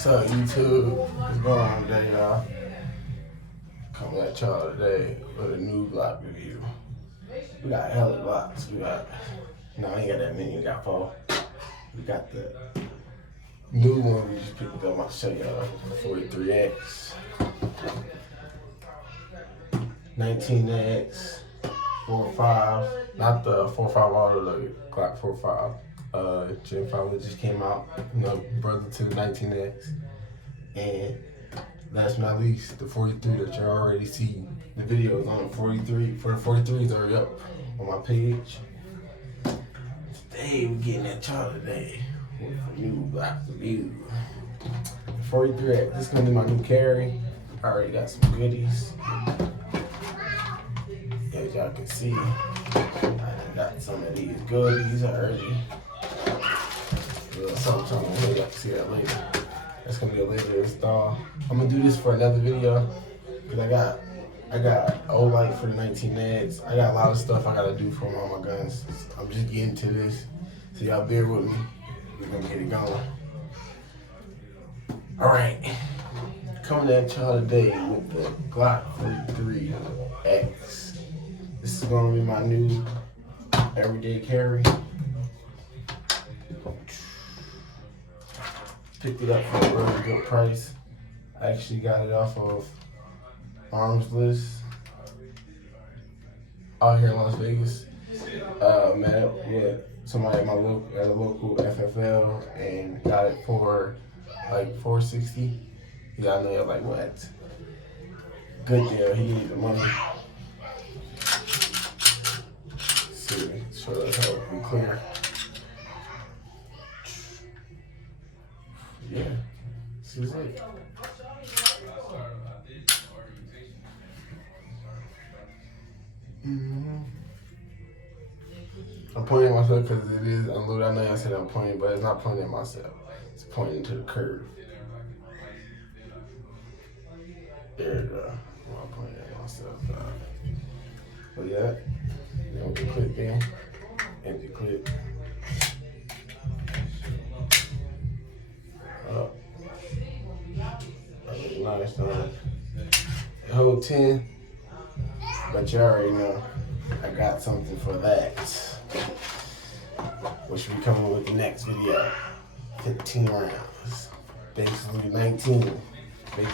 What's up, YouTube? What's going on today, y'all? Coming at y'all today with a new Glock review. We got hella Glocks. I ain't got that many. We got 4. We got the new one we just picked up. I'm about to show y'all. 43X, 19X, 45. Not the 45 auto, the Glock 45. Gen 5 that just came out. Brother to the 19X. And last but not least, the 43 that you already see. The video is on the 43. For the 43 is already up on my page. Today we're getting at y'all today with a new Glock review. The 43X. This is gonna be my new carry. I already got some goodies. As y'all can see, I got some of these goodies already. Something y'all can see that later. That's gonna be a later install. I'm gonna do this for another video because I got old light for the 19X. I got a lot of stuff I gotta do for all my guns. I'm just getting to this, so y'all bear with me. We're gonna get it going. All right, coming at y'all today with the Glock 43X. This is gonna be my new everyday carry. Picked it up for a really good price. I actually got it off of Arms List out here in Las Vegas. Met up with somebody at a local FFL and got it for like $460. Y'all know, like, what? Good deal. He needed the money. Let's see, show us how it can clear. Yeah, see what's like. I'm pointing at myself because it is unloaded. I know I said I'm pointing, but it's not pointing at myself. It's pointing to the curve. There we go. I'm pointing at myself. But yeah, then we can click in. Empty clip. Up. Nice, it hold 10, but you already know I got something for that, which will be coming with the next video. 15 rounds, basically 19. But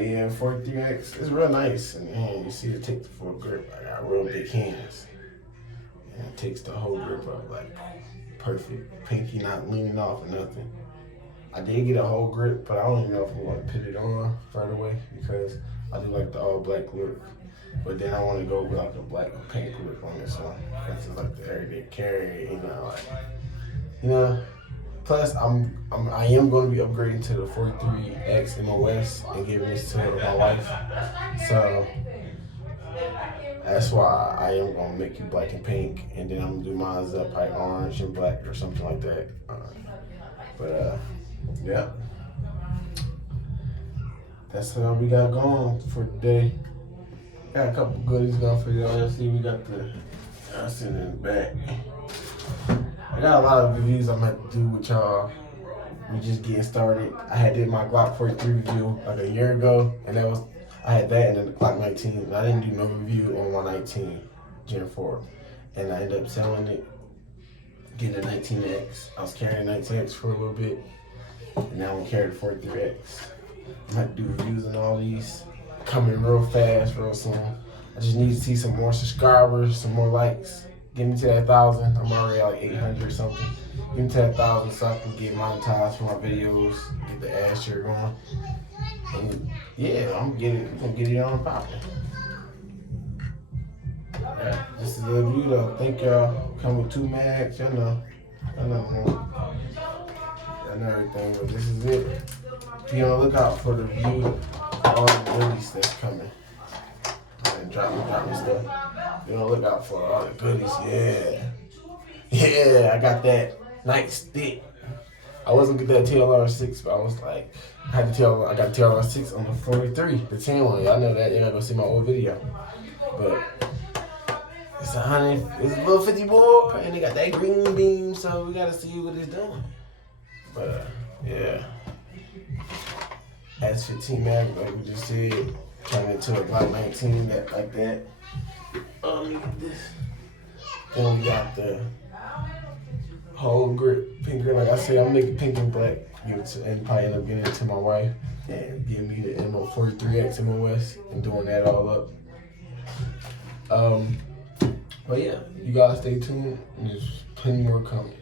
yeah, 43X is real nice, and you see it take the full grip. I got real big hands, and it takes the whole grip up like perfect. Pinky not leaning off or nothing. I did get a whole grip, but I don't even know if I'm going to put it on right away because I do like the all black look. But then I want to go with like a black or pink look on this one. This is like the everyday carry, Plus, I am going to be upgrading to the 43X MOS and giving this to my wife. So that's why I am going to make it black and pink, and then I'm going to do mine up like orange and black or something like that. Yeah. That's what we got going for today. Got a couple goodies going for y'all. See, we got the sitting in the back. I got a lot of reviews I'm going to do with y'all. We just getting started. I did my Glock 43 review like a year ago, and I had that and then the Glock 19. And I didn't do no review on my 19 Gen 4, and I ended up selling it, getting a 19X. I was carrying a 19X for a little bit, and now I'm carrying the 43X. I'm going to do reviews on all these coming real fast, real soon. I just need to see some more subscribers, some more likes. Get me to that 1,000. I'm already at like 800 or something. Get me to that 1,000 so I can get monetized for my videos, get the ad share going. And yeah, we're gonna get it on popping. Yeah, this is the review though. Thank y'all. Come with 2 mags, I know more. I know everything, but this is it. Be on the lookout for the review of all the goodies that's coming. And drop me stuff. Be on the lookout for all the goodies. Yeah, I got that nice stick. I wasn't get that TLR6, but I was like, I got TLR6 on the 43, the 10 one. Y'all know that. You gotta go see my old video. But it's a little 50 ball, and they got that green beam, so we gotta see what it's doing. But yeah. S15 mag, like we just said, turn into a Glock 19, that like that. Look at this. Then we got the whole grip, pink grip. Like I said, I'm making pink and black. Give it to, and probably end up getting it to my wife and give me the MO43X MOS and doing that all up. But yeah, you guys stay tuned. There's plenty more coming.